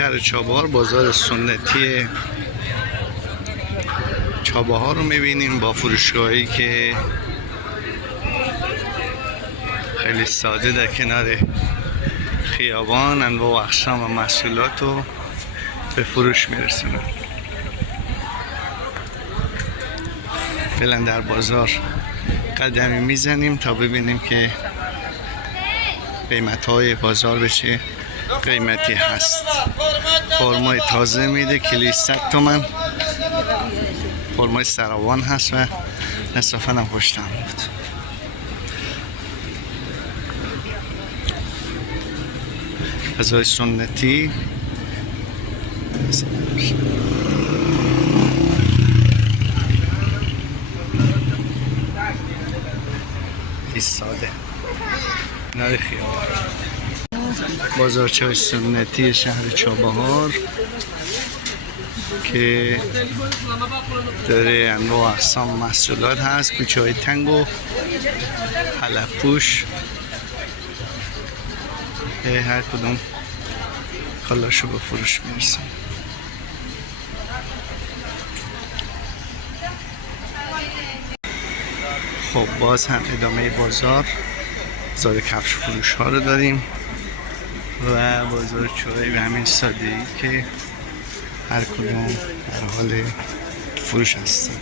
شهر چابهار بازار سنتی چابهار رو میبینیم با فروشگاهی که خیلی ساده در کنار خیابان انواع و اقسام و محصولات رو به فروش میرسونن. فعلا در بازار قدمی میزنیم تا ببینیم که قیمت های بازار به چه قیمتی هست. خرمای تازه میده کیلویی 100 تومن. خرمای سراوان هست و نصفاً هم خوشتم بود. غذای سنتی ساده نار خیابان. بازارچه سنتی شهر چابهار که داره انواع و اقسام محصولات هست. کوچه های تنگ و حلب پوش هر کدوم کالاشو به فروش میرسن. خب باز هم ادامه بازار کفش فروش ها رو داریم و بازار چای به همین سادگی که هر کدوم در حال فروش هستن.